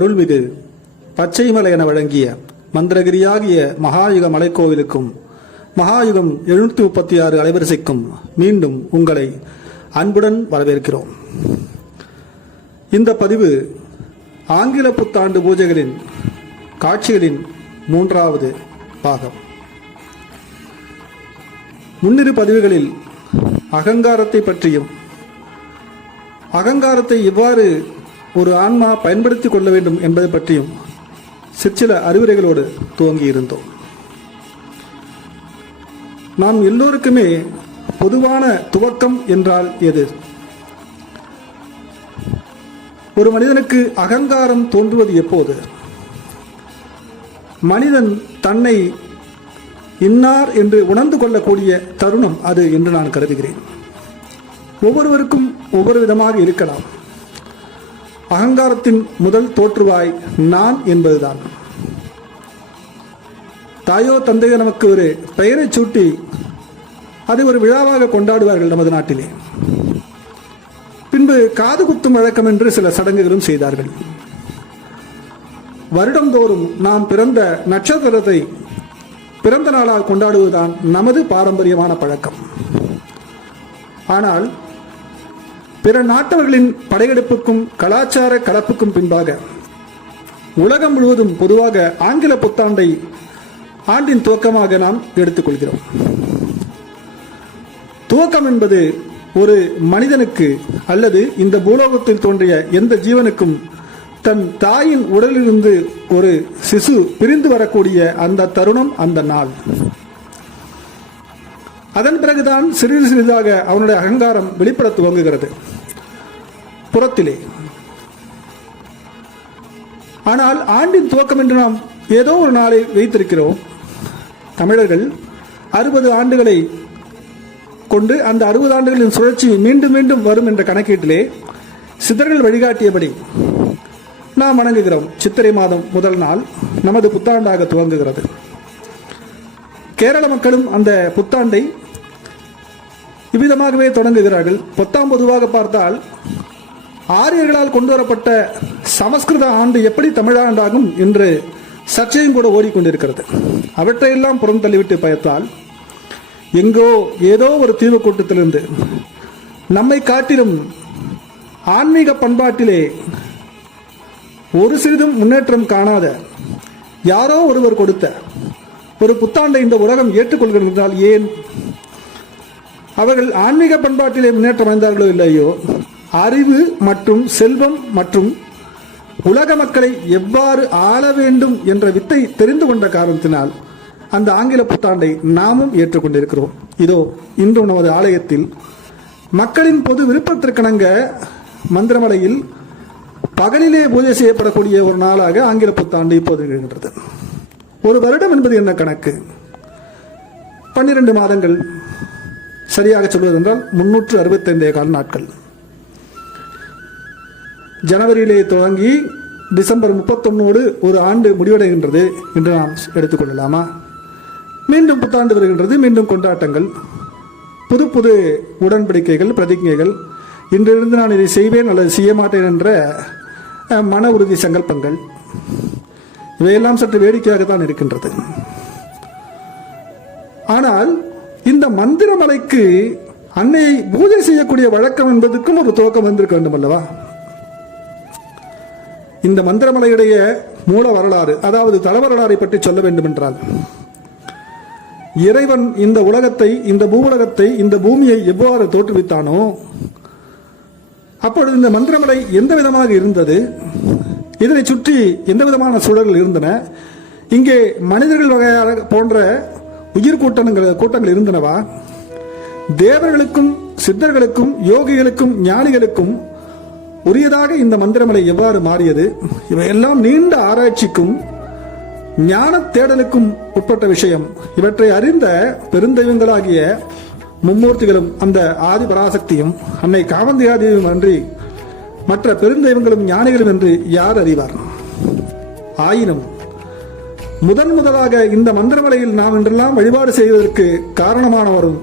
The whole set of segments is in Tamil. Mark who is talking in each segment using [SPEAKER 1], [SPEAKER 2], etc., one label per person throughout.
[SPEAKER 1] அருள்மிகு பச்சைமலை என வழங்கிய மந்திரகிரியாகிய மகாயுக மலைக்கோவிலுக்கும் மகாயுகம் எழுநூத்தி முப்பத்தி ஆறு அலைவரிசைக்கும் மீண்டும் உங்களை அன்புடன் வரவேற்கிறோம். இந்த பதிவு ஆங்கில புத்தாண்டு பூஜைகளின் காட்சிகளின் மூன்றாவது பாகம். முன்னிரு பதிவுகளில் அகங்காரத்தை பற்றியும் அகங்காரத்தை எவ்வாறு ஒரு ஆன்மா பயன்படுத்தி கொள்ள வேண்டும் என்பதை பற்றியும் சிற்சில அறிவுரைகளோடு துவங்கி இருந்தோம் நாம் எல்லோருக்குமே பொதுவான துவக்கம் என்றால் எது? ஒரு மனிதனுக்கு அகங்காரம் தோன்றுவது எப்போது? மனிதன் தன்னை இன்னார் என்று உணர்ந்து கொள்ளக்கூடிய தருணம் அது என்று நான் கருதுகிறேன். ஒவ்வொருவருக்கும் ஒவ்வொரு விதமாக இருக்கலாம். அகங்காரத்தின் முதல் தோற்றுவாய் நான் என்பதுதான். தாயோ தந்தையோ நமக்கு ஒரு பெயரை சூட்டி அதை ஒரு விழாவாக கொண்டாடுவார்கள் நமது நாட்டிலே. பின்பு காது குத்தும் வழக்கம் என்று சில சடங்குகளும் செய்தார்கள். வருடந்தோறும் நாம் பிறந்த நட்சத்திரத்தை பிறந்த நாளாக கொண்டாடுவதுதான் நமது பாரம்பரியமான பழக்கம். ஆனால் பிற நாட்டவர்களின் படையெடுப்புக்கும் கலாச்சார கலப்புக்கும் பின்பாக உலகம் முழுவதும் பொதுவாக ஆங்கில புத்தாண்டை ஆண்டின் துவக்கமாக நாம் எடுத்துக்கொள்கிறோம். துவக்கம் என்பது ஒரு மனிதனுக்கு அல்லது இந்த பூலோகத்தில் தோன்றிய எந்த ஜீவனுக்கும் தன் தாயின் உடலிலிருந்து ஒரு சிசு பிரிந்து வரக்கூடிய அந்த தருணம் அந்த நாள். அதன் பிறகுதான் சிறிது சிறிதாக அவனுடைய அகங்காரம் வெளிப்பட துவங்குகிறது. புறத்திலே. ஆனால் ஆண்டின் துவக்கம் என்று நாம் ஏதோ ஒரு நாளை வைத்திருக்கிறோம். தமிழர்கள் அறுபது ஆண்டுகளை கொண்டு அந்த அறுபது ஆண்டுகளின் சுழற்சி மீண்டும் மீண்டும் வரும் என்ற கணக்கீட்டிலே சித்தர்கள் வழிகாட்டியபடி நாம் வணங்குகிறோம். சித்திரை மாதம் முதல் நாள் நமது புத்தாண்டாக துவங்குகிறது. கேரள மக்களும் அந்த புத்தாண்டை இவ்விதமாகவே தொடங்குகிறார்கள். பொத்தாம் பொதுவாக பார்த்தால் ஆரியர்களால் கொண்டு வரப்பட்ட சமஸ்கிருத ஆண்டு எப்படி தமிழாண்டாகும் என்று சர்ச்சையும் கூட ஓடிக்கொண்டிருக்கிறது. அவற்றையெல்லாம் புறம் தள்ளிவிட்டு பயத்தால் எங்கோ ஏதோ ஒரு தீவு கூட்டத்திலிருந்து நம்மை காட்டிலும் ஆன்மீக பண்பாட்டிலே ஒரு சிறிதும் முன்னேற்றம் காணாத யாரோ ஒருவர் கொடுத்த ஒரு புத்தாண்டை இந்த உலகம் ஏற்றுக்கொள்கிறால் ஏன்? அவர்கள் ஆன்மீக பண்பாட்டிலே முன்னேற்றம் அடைந்தார்களோ இல்லையோ? அறிவு மற்றும் செல்வம் மற்றும் உலக மக்களை எவ்வாறு ஆள வேண்டும் என்ற வித்தை தெரிந்து கொண்ட காரணத்தினால் அந்த ஆங்கில புத்தாண்டை நாமும் ஏற்றுக்கொண்டிருக்கிறோம். இதோ இன்று நமது ஆலயத்தில் மக்களின் பொது விருப்பத்திற்கிணங்க மந்திரமலையில் பகலிலே பூஜை செய்யப்படக்கூடிய ஒரு நாளாக ஆங்கில புத்தாண்டு இப்போது நிகழ்கின்றது. ஒரு வருடம் என்பது என்ன கணக்கு? பன்னிரண்டு மாதங்கள். சரியாக சொல்வதென்றால் முன்னூற்று அறுபத்தைந்தே கால நாட்கள். ஜனவரியிலே துவங்கி டிசம்பர் முப்பத்தொன்னோடு ஒரு ஆண்டு முடிவடைகின்றது என்று நாம் எடுத்துக்கொள்ளலாமா மீண்டும் புத்தாண்டு வருகின்றது மீண்டும் கொண்டாட்டங்கள். புது புது உடன்படிக்கைகள் பிரதிஜைகள். இன்றிருந்து நான் இதை செய்வேன் அல்லது செய்ய மாட்டேன் என்ற மன உறுதி சங்கல்பங்கள். இவையெல்லாம் சற்று வேடிக்கையாகத்தான் இருக்கின்றது. ஆனால் இந்த மந்திரமலைக்கு அன்னையை பூஜை செய்யக்கூடிய வழக்கம் என்பதற்கும் ஒரு துவக்கம் வந்திருக்க வேண்டும் அல்லவா இந்த மந்திரமலையுடைய மூல வரலாறு அதாவது தல வரலாறை பற்றி சொல்ல வேண்டும் என்றால் இறைவன் இந்த உலகத்தை இந்த பூவுலகத்தை இந்த பூமியை எவ்வாறு தோற்றுவித்தானோ அப்பொழுது இந்த மந்திரமலை எந்த விதமாக இருந்தது? இதனை சுற்றி எந்த விதமான சூழல்கள் இருந்தன? இங்கே மனிதர்கள் வகையாக போன்ற உயிர் கூட்டங்கள் கூட்டங்கள் இருந்தனவா? தேவர்களுக்கும் சித்தர்களுக்கும் யோகிகளுக்கும் ஞானிகளுக்கும் உரியதாக இந்த மந்திரமலை எவ்வாறு மாறியது? இவையெல்லாம் நீண்ட ஆராய்ச்சிக்கும் ஞான தேடலுக்கும் உட்பட்ட விஷயம். இவற்றை அறிந்த பெருந்தெய்வங்களாகிய மும்மூர்த்திகளும் அந்த ஆதி பராசக்தியும் அன்னை காவந்தியாதேவியும் அன்றி மற்ற பெருந்தெய்வங்களும் ஞானிகளும் என்று யார் அறிவார்? ஆயினும் முதன் முதலாக இந்த மந்திரமலையில் நாம் இன்றெல்லாம் வழிபாடு செய்வதற்கு காரணமானவரும்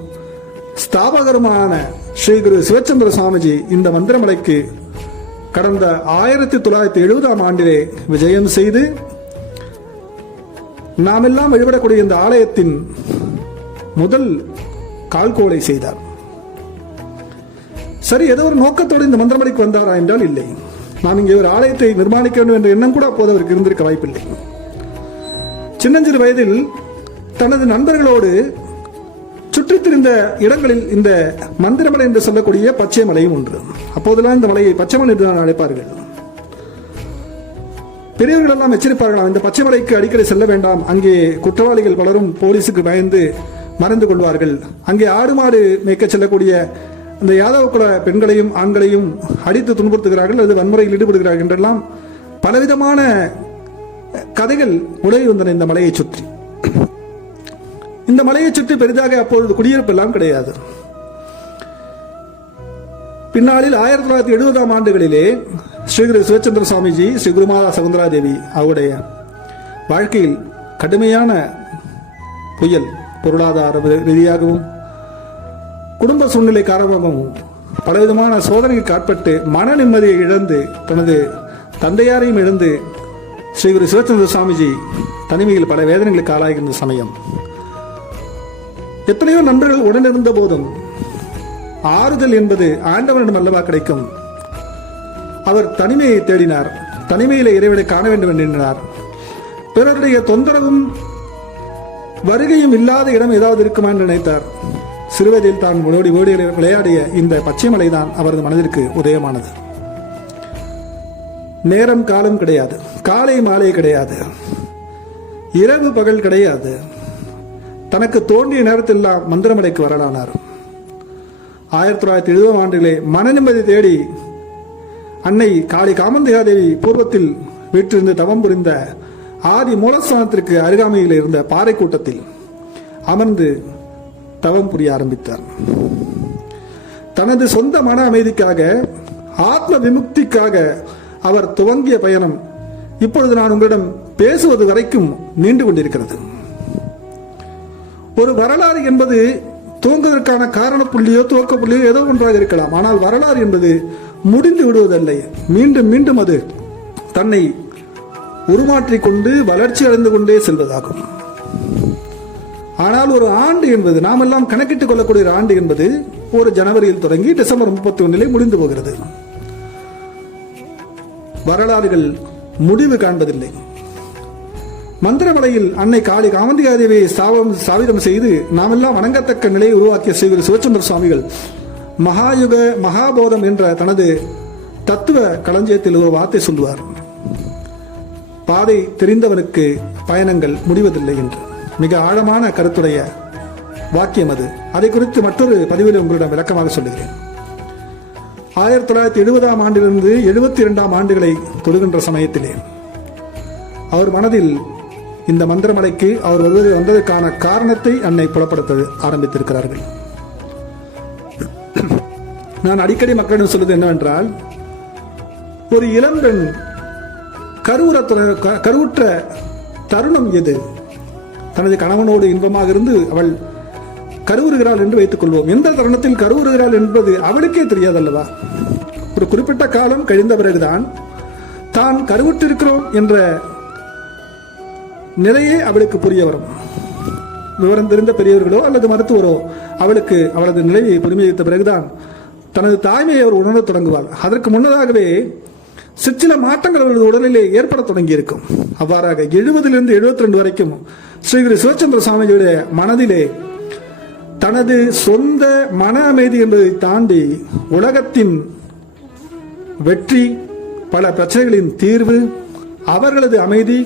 [SPEAKER 1] ஸ்தாபகருமான ஸ்ரீ குரு சிவச்சந்திர சுவாமிஜி இந்த மந்திரமலைக்கு கடந்த ஆயிரத்தி தொள்ளாயிரத்தி எழுபதாம் ஆண்டிலே விஜயம் செய்து நாமெல்லாம் வழிபடக்கூடிய இந்த ஆலயத்தின் முதல் கால்கோலை செய்தார். சரி ஏதோ ஒரு நோக்கத்தோடு இந்த மந்திரமலைக்கு வந்தாரா என்றால் இல்லை. நாம் இங்கே ஒரு ஆலயத்தை நிர்மாணிக்க வேண்டும் என்ற எண்ணம் கூட அப்போது அவருக்கு இருந்திருக்க வாய்ப்பில்லை. சின்னஞ்சிறு வயதில் தனது நண்பர்களோடு சுற்றித் திரிந்த இடங்களில் இந்த மந்திரமலை என்று சொல்லக்கூடிய பச்சை மலையும் ஒன்று. அப்போதெல்லாம் இந்த மலையை பச்சைமலை என்று தான் அழைப்பார்கள். பெரியவர்கள் எல்லாம் எச்சரிப்பார்களாம் இந்த பச்சை மலைக்கு அடிக்கடி செல்ல வேண்டாம். அங்கே குற்றவாளிகள் பலரும் போலீஸுக்கு பயந்து மறந்து கொள்வார்கள். அங்கே ஆடு மாடு மேய்க்க செல்லக்கூடிய அந்த யாதவ குல பெண்களையும் ஆண்களையும் அடித்து துன்புறுத்துகிறார்கள் அல்லது வன்முறையில் ஈடுபடுகிறார்கள் என்றெல்லாம் பலவிதமான கதைகள் உலகி வந்தன இந்த மலையை சுற்றி. இந்த மலையை சுற்றி பெரிதாக அப்பொழுது குடியிருப்பு எல்லாம் கிடையாது. பின்னாளில் ஆயிரத்தி தொள்ளாயிரத்தி எழுபதாம் ஆண்டுகளிலே ஸ்ரீ குரு சிவச்சந்திர சுவாமிஜி ஸ்ரீ குருமாதா சகுந்தரா தேவி அவருடைய வாழ்க்கையில் கடுமையான புயல் பொருளாதார ரீதியாகவும் குடும்ப சூழ்நிலை காரணமாகவும் பலவிதமான சோதனைக்கு காட்பட்டு மன நிம்மதியை இழந்து தனது தந்தையாரையும் இழந்து ஸ்ரீ குரு சிவச்சந்திர சுவாமிஜி தனிமையில் பல வேதனைகளுக்கு ஆளாகின்ற சமயம். எத்தனையோ நண்பர்கள் உடனிருந்த போதும் ஆறுதல் என்பது ஆண்டவனிடம் அல்லவா கிடைக்கும்? அவர் தனிமையை தேடினார். தனிமையில இறைவனை காண வேண்டும் என்றார் பிறருடைய தொந்தரவும் வருகையும் இல்லாத இடம் ஏதாவது இருக்குமா என்று நினைத்தார். சிறுவயதில் தான் ஓடி ஓடி விளையாடிய இந்த பச்சைமலை தான் அவரது மனதிற்கு உதயமானது. நேரம் காலம் கிடையாது. காலை மாலை கிடையாது. இரவு பகல் கிடையாது. தனக்கு தோன்றிய நேரத்தெல்லாம் மந்திரமலைக்கு வரலானார். ஆயிரத்தி தொள்ளாயிரத்தி எழுபதாம் ஆண்டிலே மன நிம்மதி தேடி அன்னை காளி காமந்திகாதேவி பூர்வத்தில் வீற்றிருந்து தவம் புரிந்த ஆதி மூலஸ்தானத்திற்கு அருகாமையில் இருந்த பாறை கூட்டத்தில் அமர்ந்து தவம் புரிய ஆரம்பித்தார். தனது சொந்த மன அமைதிக்காக ஆத்ம விமுக்திக்காக அவர் துவங்கிய பயணம் இப்பொழுது நான் உங்களிடம் பேசுவது வரைக்கும் நீண்டு கொண்டிருக்கிறது. ஒரு வரலாறு என்பது துவங்குவதற்கான காரண புள்ளியோ துவக்க புள்ளியோ ஏதோ ஒன்றாக இருக்கலாம். ஆனால் வரலாறு என்பது முடிந்து விடுவதில்லை. மீண்டும் மீண்டும் அது தன்னை உருமாற்றிக்கொண்டு வளர்ச்சி அடைந்து கொண்டே செல்வதாகும். ஆனால் ஒரு ஆண்டு என்பது நாமெல்லாம் கணக்கிட்டுக் கொள்ளக்கூடிய ஒரு ஆண்டு என்பது ஒரு ஜனவரியில் தொடங்கி டிசம்பர் முப்பத்தி ஒன்றிலே முடிந்து போகிறது. வரலாறுகள் முடிவு காண்பதில்லை. மந்திரமலையில் அன்னை காளி காமந்திகாதேவியை சாவம் சாவிதம் செய்து நாமெல்லாம் வணங்கத்தக்க நிலையை உருவாக்கிய செய்வது சிவச்சந்திர சுவாமிகள் மகாயுக மகாபோதம் என்ற தனது தத்துவ களஞ்சியத்தில் ஒரு வார்த்தை சொல்லுவார். பாதை தெரிந்தவனுக்கு பயணங்கள் முடிவதில்லை என்று. மிக ஆழமான கருத்துடைய வாக்கியம் அது. அதை குறித்து மற்றொரு பதிவில் உங்களிடம் விளக்கமாக சொல்லுகிறேன். ஆயிரத்தி தொள்ளாயிரத்தி எழுபதாம் ஆண்டிலிருந்து எழுபத்தி இரண்டாம் ஆண்டுகளை தொடுகின்ற சமயத்திலே அவர் மனதில் இந்த மந்திரமலைக்கு அவர் வருவது வந்ததற்கான காரணத்தை அன்னை புலப்படுத்த ஆரம்பித்திருக்கிறார்கள். நான் அடிக்கடி மக்களிடம் சொல்வது என்னவென்றால் ஒரு இளம்பெண் கருவுற க- கருவுற்ற தருணம் எது? தனது கணவனோடு இன்பமாக இருந்து அவள் கருவுறுகிறாள் என்று வைத்துக் கொள்வோம். எந்த தருணத்தில் கருவுறுகிறாள் என்பது அவளுக்கே தெரியாதல்லவா? ஒரு குறிப்பிட்ட காலம் கழிந்த பிறகுதான் தான் கருவுற்றிருக்கிறோம் என்ற நிலையே அவளுக்கு புரிய வரும். விவரம் தெரிந்த பெரியவர்களோ அல்லது மருத்துவரோ அவளுக்கு அவளது நிலையை புரிமையளித்த பிறகுதான் தனது தாய்மையை அவர் உணர தொடங்குவாள் அதற்கு முன்னதாகவே சிற்சில மாற்றங்கள் அவரது உடலிலே ஏற்பட தொடங்கியிருக்கும். அவ்வாறாக எழுபதிலிருந்து எழுபத்தி ரெண்டு வரைக்கும் ஸ்ரீ குரு சிவச்சந்திர சுவாமிகளுடைய மனதிலே தனது சொந்த மன அமைதி என்பதை தாண்டி உலகத்தின் வெற்றி பல பிரச்சனைகளின் தீர்வு அவர்களது அமைதி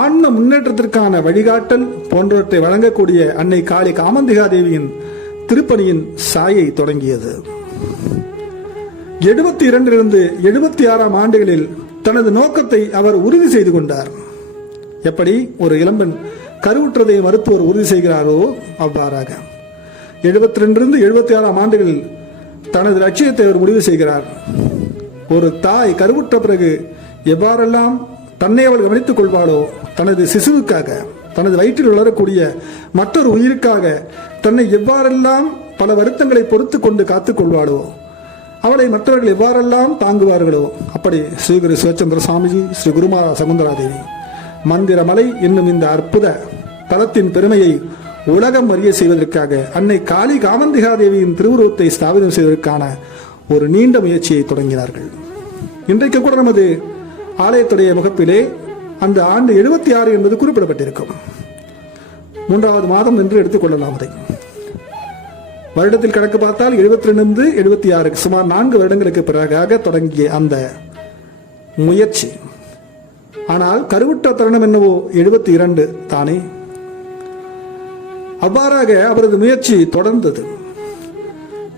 [SPEAKER 1] ஆன்ம முன்னேற்றத்திற்கான வழிகாட்டல் போன்றவற்றை வழங்கக்கூடிய அன்னை காளி காமந்திகா தேவியின் திருப்பணியின் சாயை தொடங்கியது. எழுபத்தி இரண்டிலிருந்து எழுபத்தி ஆறாம் ஆண்டுகளில் தனது நோக்கத்தை அவர் உறுதி செய்து கொண்டார். எப்படி ஒரு இளம்பெண் கருவுற்றதை மருத்துவர் உறுதி செய்கிறாரோ அவ்வாறாக. எழுபத்தி ரெண்டிலிருந்து எழுபத்தி ஆறாம் ஆண்டுகளில் தனது லட்சியத்தை அவர் முடிவு செய்கிறார். ஒரு தாய் கருவுற்ற பிறகு எவ்வாறெல்லாம் தன்னை அவள் கவனித்துக் கொள்வாளோ தனது சிசுவுக்காக தனது வயிற்றில் வளரக்கூடிய மற்றொரு உயிருக்காக தன்னை எவ்வாறெல்லாம் பல வருத்தங்களை பொறுத்து கொண்டு காத்துக் கொள்வாளோ அவளை மற்றவர்கள் எவ்வாறெல்லாம் தாங்குவார்களோ அப்படி ஸ்ரீ குரு சிவச்சந்திர சுவாமிஜி ஸ்ரீ குருமாரா சகுந்தராதேவி மந்திரமலை என்னும் இந்த அற்புத தலத்தின் பெருமையை உலகம் அறிய செய்வதற்காக அன்னை காளி காமந்திகாதேவியின் திருவுருவத்தை ஸ்தாபிதம் செய்வதற்கான ஒரு நீண்ட முயற்சியை தொடங்கினார்கள். இன்றைக்கு கூட நமது ஆலயத்துடைய முகப்பிலே அந்த ஆண்டு எழுபத்தி ஆறு என்பது குறிப்பிடப்பட்டிருக்கும். மூன்றாவது மாதம் என்று எடுத்துக்கொள்ளலாம் அதை. வருடத்தில் கணக்கு பார்த்தால் எழுபத்தி ரெண்டு எழுபத்தி ஆறு சுமார் நான்கு வருடங்களுக்கு பிறகாக தொடங்கிய அந்த முயற்சி. ஆனால் கருவுற்ற தருணம் என்னவோ? எழுபத்தி இரண்டு தானே? அவ்வாறாக அவரது முயற்சி தொடர்ந்தது.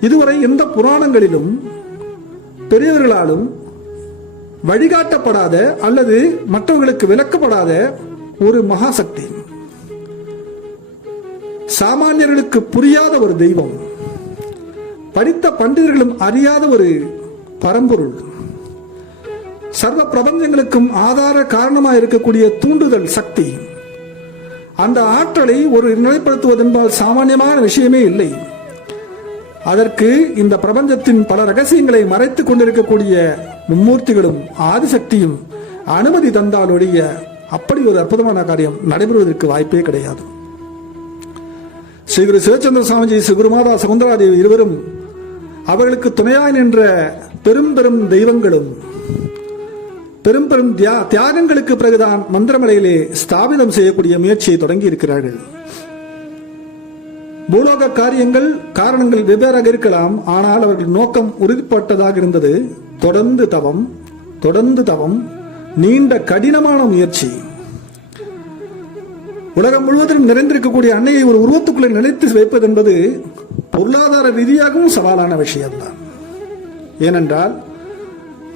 [SPEAKER 1] இதுவரை எந்த புராணங்களிலும் பெரியவர்களாலும் வழிகாட்டப்படாத அல்லது மற்றவர்களுக்கு விளக்கப்படாத ஒரு மகாசக்தி. சாமானியர்களுக்கு புரியாத ஒரு தெய்வம். படித்த பண்டிதர்களும் அறியாத ஒரு பரம்பொருள். சர்வ பிரபஞ்சங்களுக்கும் ஆதார காரணமாக இருக்கக்கூடிய தூண்டுதல் சக்தி. அந்த ஆற்றலை ஒரு நிலைப்படுத்துவதென்பால் சாமானியமான விஷயமே இல்லை. அதற்கு இந்த பிரபஞ்சத்தின் பல ரகசியங்களை மறைத்துக் கொண்டிருக்கக்கூடிய மும்மூர்த்திகளும் ஆதிசக்தியும் அனுமதி தந்தால் ஒழிய அப்படி ஒரு அற்புதமான காரியம் நடைபெறுவதற்கு வாய்ப்பே கிடையாது. ஸ்ரீ குரு சிவச்சந்திர சுவாமிஜி ஸ்ரீ குருமாதா இருவரும் அவர்களுக்கு துணையாய் நின்ற பெரும் பெரும் தெய்வங்களும் பெரும் பெரும் தியா தியாகங்களுக்கு பிறகுதான் மந்திரமலையிலே ஸ்தாபிதம் செய்யக்கூடிய முயற்சியை தொடங்கி இருக்கிறார்கள் பூலோக காரியங்கள் காரணங்கள் வெவ்வேறாக இருக்கலாம். ஆனால் அவர்கள் நோக்கம் உறுதிப்பட்டதாக இருந்தது. தொடர்ந்து தவம் தொடர்ந்து தவம் நீண்ட கடினமான முயற்சி. உலகம் முழுவதும் நிறைந்திருக்கக்கூடிய அன்னையை ஒரு உருவத்துக்குள்ளே நிலைத்து வைப்பது என்பது பொருளாதார ரீதியாகவும் சவாலான விஷயம்தான். ஏனென்றால்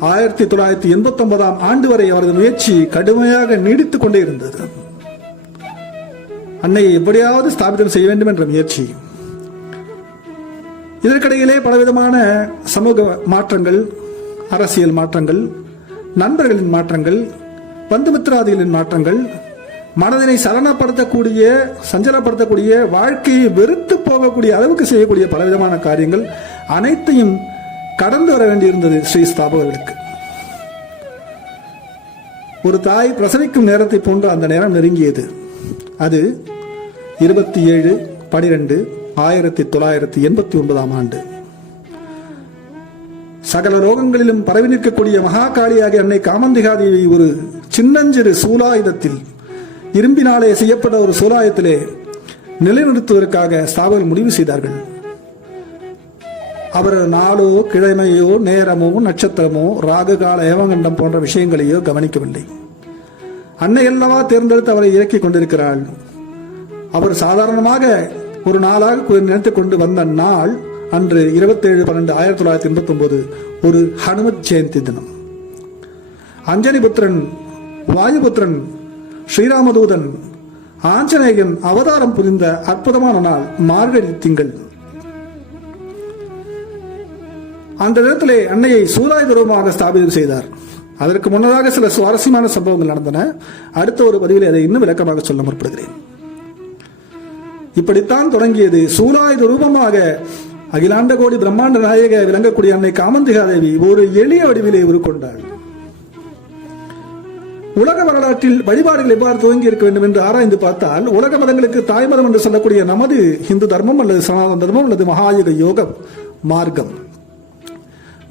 [SPEAKER 1] ஆயிரத்தி தொள்ளாயிரத்தி எண்பத்தி ஒன்பதாம் ஆண்டு வரை அவரது முயற்சி கடுமையாக நீடித்துக் கொண்டே இருந்தது. அன்னையை எப்படியாவது ஸ்தாபிதம் செய்ய வேண்டும் என்ற முயற்சி. இதற்கிடையிலே பலவிதமான சமூக மாற்றங்கள் அரசியல் மாற்றங்கள் நண்பர்களின் மாற்றங்கள் பந்துமித்திராதிகளின் மாற்றங்கள் மனதினை சலனப்படுத்தக்கூடிய சஞ்சலப்படுத்தக்கூடிய வாழ்க்கையை வெறுத்து போகக்கூடிய அளவுக்கு செய்யக்கூடிய பலவிதமான காரியங்கள் அனைத்தையும் கடந்து வர வேண்டியிருந்தது ஸ்ரீ ஸ்தாபகர்களுக்கு. ஒரு தாய் பிரசவிக்கும் நேரத்தை போன்று அந்த நேரம் நெருங்கியது. அது இருபத்தி ஏழு பனிரெண்டு ஆயிரத்தி தொள்ளாயிரத்தி எண்பத்தி ஒன்பதாம் ஆண்டு. சகல ரோகங்களிலும் பரவி நிற்கக்கூடிய மகாகாளியாகிய அன்னை காமந்திகாதேவி ஒரு சின்னஞ்சிறு சூலாயுதத்தில் இரும்பினாலே செய்யப்பட்ட ஒரு சூலாயத்திலே நிலைநிறுத்துவதற்காக ஸ்தாபகர் முடிவு செய்தார்கள். அவர் நாளோ கிழமையோ நேரமோ நட்சத்திரமோ ராகு கால ஏவகண்டம் போன்ற விஷயங்களையோ கவனிக்கவில்லை. அன்னை அல்லவா தேர்ந்தெடுத்து அவரை இறக்கி கொண்டிருக்கிறாள். அவர் சாதாரணமாக ஒரு நாளாக நினைத்துக் கொண்டு வந்த நாள் அன்று இருபத்தேழு பன்னெண்டு ஆயிரத்தி தொள்ளாயிரத்தி எண்பத்தி ஒன்பது ஒரு ஹனுமத் ஜெயந்தி தினம். அஞ்சனி புத்திரன் வாயுபுத்திரன் ஸ்ரீராமதூதன் ஆஞ்சநேயன் அவதாரம் புரிந்த அற்புதமான நாள் மார்கழி திங்கள். அந்த நேரத்திலே அன்னையை சூதாயுதரூபமாக ஸ்தாபிதம் செய்தார். அதற்கு முன்னதாக சில சுவாரஸ்யமான சம்பவங்கள் நடந்தன. அடுத்த ஒரு பதிவில் அதை இன்னும் விளக்கமாக சொல்ல முற்படுகிறேன். இப்படித்தான் தொடங்கியது. சூலாயுத ரூபமாக அகிலாண்ட கோடி பிரம்மாண்ட நாயக விளங்கக்கூடிய அன்னை காமந்திகாதேவி ஒரு எளிய வடிவிலே உருக்கொண்டாள். உலக வரலாற்றில் வழிபாடுகள் எவ்வாறு துவங்கி இருக்க வேண்டும் என்று ஆராய்ந்து பார்த்தால் உலக மதங்களுக்கு தாய்மதம் என்று சொல்லக்கூடிய நமது இந்து தர்மம் அல்லது சனாதன தர்மம் அல்லது மகாயுக யோகம் மார்க்கம்.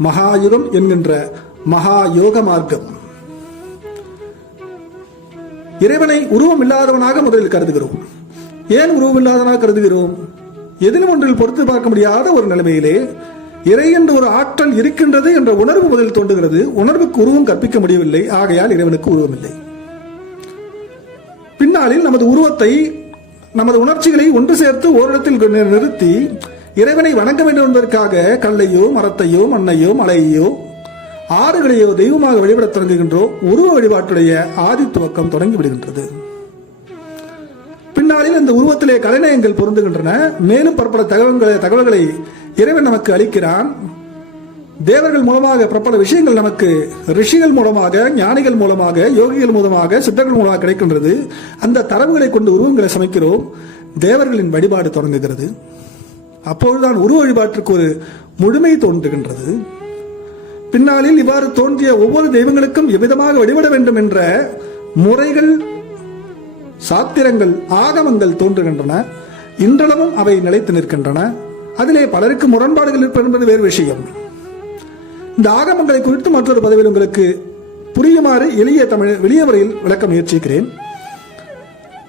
[SPEAKER 1] மகாயுகம் என்கின்ற மகா யோக மார்க்கம் இறைவனை உருவம் இல்லாதவனாக முதலில் கருதுகிறோம். ஏன் உருவம் இல்லாதவனாக கருதுகிறோம்? எதிலும் ஒன்றில் பொறுத்து பார்க்க முடியாத ஒரு நிலைமையிலே இறை என்ற ஒரு ஆற்றல் இருக்கின்றது என்ற உணர்வு முதலில் தோன்றுகிறது. உணர்வுக்கு உருவம் கற்பிக்க முடியவில்லை. ஆகையால் இறைவனுக்கு உருவம் இல்லை பின்னாளில் நமது உருவத்தை நமது உணர்ச்சிகளை ஒன்று சேர்த்து ஓரிடத்தில் நிறுத்தி இறைவனை வணங்க வேண்டும் என்பதற்காக கல்லையோ மரத்தையோ மண்ணையோ மலையையோ ஆறுகளையோ தெய்வமாக வழிபடத் தொடங்குகின்றோம். உருவ வழிபாட்டுடைய ஆதி துவக்கம் தொடங்கி விடுகின்றது. பின்னாளில் இந்த உருவத்திலே கலைநயங்கள் பொருந்துகின்றன. மேலும் பற்பல தகவல்களை தகவல்களை இறைவன் நமக்கு அளிக்கிறான். தேவர்கள் மூலமாக பற்பல விஷயங்கள் நமக்கு ரிஷிகள் மூலமாக ஞானிகள் மூலமாக யோகிகள் மூலமாக சித்தர்கள் மூலமாக கிடைக்கின்றது. அந்த தரவுகளை கொண்டு உருவங்களை சமைக்கிறோம். தேவர்களின் வழிபாடு தொடங்குகிறது. அப்பொழுதுதான் உருவ வழிபாட்டிற்கு ஒரு முழுமை தோன்றுகின்றது. பின்னாளில் இவ்வாறு தோன்றிய ஒவ்வொரு தெய்வங்களுக்கும் எவ்விதமாக வழிபட வேண்டும் என்ற முறைகள் சாத்திரங்கள் ஆகமங்கள் தோன்றுகின்றன. இன்றளவும் அவை நிலைத்து நிற்கின்றன. அதிலே பலருக்கு முரண்பாடுகள் இருப்பது என்பது வேறு விஷயம். இந்த ஆகமங்களை குறித்து மற்றொரு பதவியில் உங்களுக்கு புரியுமாறு எளிய தமிழ் எளிய முறையில் விளக்க முயற்சிக்கிறேன்.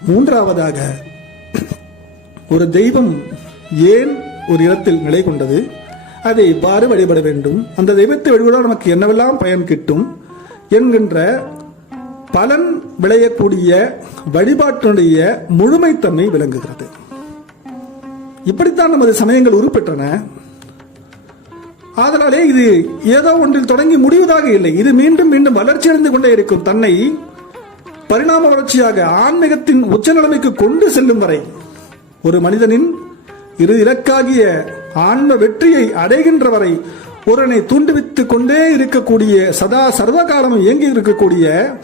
[SPEAKER 1] மூன்றாவதாக ஒரு தெய்வம் ஏன் ஒரு இடத்தில் நிலை கொண்டது. அதை இவ்வாறு வழிபட வேண்டும். அந்த தெய்வத்தை வழிபட நமக்கு என்னவெல்லாம் பயன் கிட்டும் என்கின்ற பலன் விளையக்கூடிய வழிபாட்டினுடைய முழுமைத்தன்மை விளங்குகிறது. இப்படித்தான் நமது சமயங்கள் உருப்பெற்றன. ஆதலாலே இது ஏதோ ஒன்றில் தொடங்கி முடிவதாக இல்லை. இது மீண்டும் மீண்டும் வளர்ச்சியடைந்து கொண்டே இருக்கும் தன்னை பரிணாம வளர்ச்சியாக ஆன்மீகத்தின் உச்ச நிலைமைக்கு கொண்டு செல்லும் வரை ஒரு மனிதனின் இரு இலக்காகிய ஆன்ம வெற்றியை அடைகின்ற வரை ஒருவனை தூண்டுவித்துக் கொண்டே இருக்கக்கூடிய சதா சர்வகாலம் இயங்கி இருக்கக்கூடிய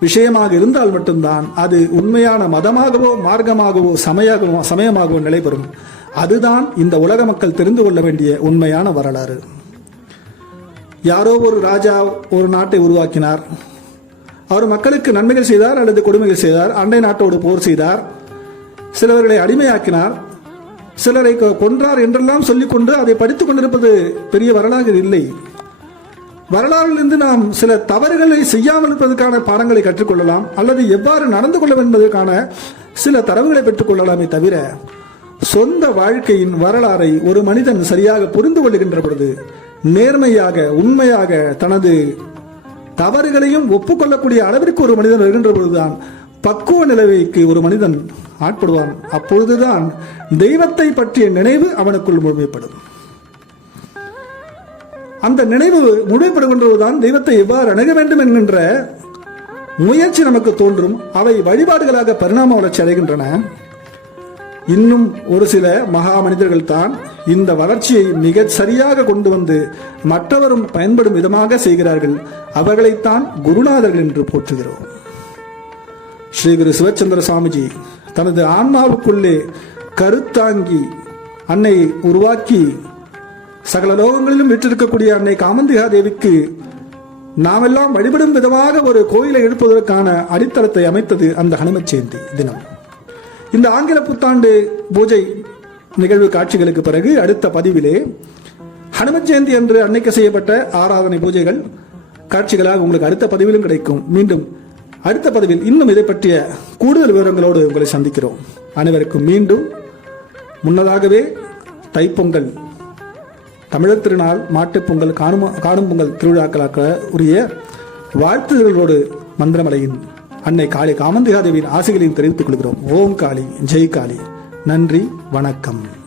[SPEAKER 1] விஷயமாக இருந்தால் மட்டும்தான் அது உண்மையான மதமாகவோ மார்க்கமாகவோ சமயமாகவோ சமயமாகவோ நிலைபெறும். அதுதான் இந்த உலக மக்கள் தெரிந்து கொள்ள வேண்டிய உண்மையான வரலாறு. யாரோ ஒரு ராஜா ஒரு நாட்டை உருவாக்கினார். அவர் மக்களுக்கு நன்மைகள் செய்தார் அல்லது கொடுமைகள் செய்தார். அண்டை நாட்டோடு போர் செய்தார். சிலவர்களை அடிமையாக்கினார். சிலரை கொன்றார் என்றெல்லாம் சொல்லிக்கொண்டு அதை படித்துக் கொண்டிருப்பது பெரிய வரலாறு இல்லை. வரலாறிலிருந்து நாம் சில தவறுகளை செய்யாமல் இருப்பதற்கான பாடங்களை கற்றுக்கொள்ளலாம் அல்லது எவ்வாறு நடந்து கொள்ள என்பதற்கான சில தரவுகளை பெற்றுக்கொள்ளலாமே தவிர சொந்த வாழ்க்கையின் வரலாறை ஒரு மனிதன் சரியாக புரிந்து கொள்ளுகின்ற பொழுது நேர்மையாக உண்மையாக தனது தவறுகளையும் ஒப்புக்கொள்ளக்கூடிய அளவிற்கு ஒரு மனிதன் வருகின்ற பொழுதுதான் பக்குவ நிலைமைக்கு ஒரு மனிதன் ஆட்படுவான். அப்பொழுதுதான் தெய்வத்தை பற்றிய நினைவு அவனுக்குள் முழுமைப்படும். அந்த நினைவு முழுமைப்படுகின்றதுதான் தெய்வத்தை எவ்வாறு அணுக வேண்டும் என்கின்ற முயற்சி நமக்கு தோன்றும். அவை வழிபாடுகளாக பரிணாம வளர்ச்சி அடைகின்றன. இன்னும் ஒரு சில மகா மனிதர்கள் தான் இந்த வளர்ச்சியை மிக சரியாக கொண்டு வந்து மற்றவரும் பயன்படும் விதமாக செய்கிறார்கள். அவர்களைத்தான் குருநாதர்கள் என்று போற்றுகிறோம். ஸ்ரீ குரு சிவச்சந்திர சுவாமிஜி. தனது ஆன்மாவுக்குள்ளே கருத்தாங்கி அன்னை உருவாக்கி சகல லோகங்களிலும் விற்றிருக்கக்கூடிய அன்னை காமந்திகா தேவிக்கு நாமெல்லாம் வழிபடும் விதமாக ஒரு கோயிலை எழுப்புவதற்கான அடித்தளத்தை அமைத்தது அந்த ஹனுமத் ஜெயந்தி தினம். இந்த ஆங்கில புத்தாண்டு பூஜை நிகழ்வு காட்சிகளுக்கு பிறகு அடுத்த பதிவிலே ஹனுமத் ஜெயந்தி அன்று அன்னைக்கு செய்யப்பட்ட ஆராதனை பூஜைகள் காட்சிகளாக உங்களுக்கு அடுத்த பதிவிலும் கிடைக்கும். மீண்டும் அடுத்த பதிவில் இன்னும் இதை பற்றிய கூடுதல் விவரங்களோடு உங்களை சந்திக்கிறோம். அனைவருக்கும் மீண்டும் முன்னதாகவே தைப்பொங்கல் தமிழர் திருநாள் மாட்டுப் பொங்கல் காணும் காணும் பொங்கல் திருவிழாக்களாக்க உரிய வாழ்த்துதல்களோடு மந்திரமலையின் அன்னை காளி காமந்திகாதேவியின் ஆசைகளையும் தெரிவித்துக் கொள்கிறோம். ஓம் காளி ஜெய் காளி. நன்றி வணக்கம்.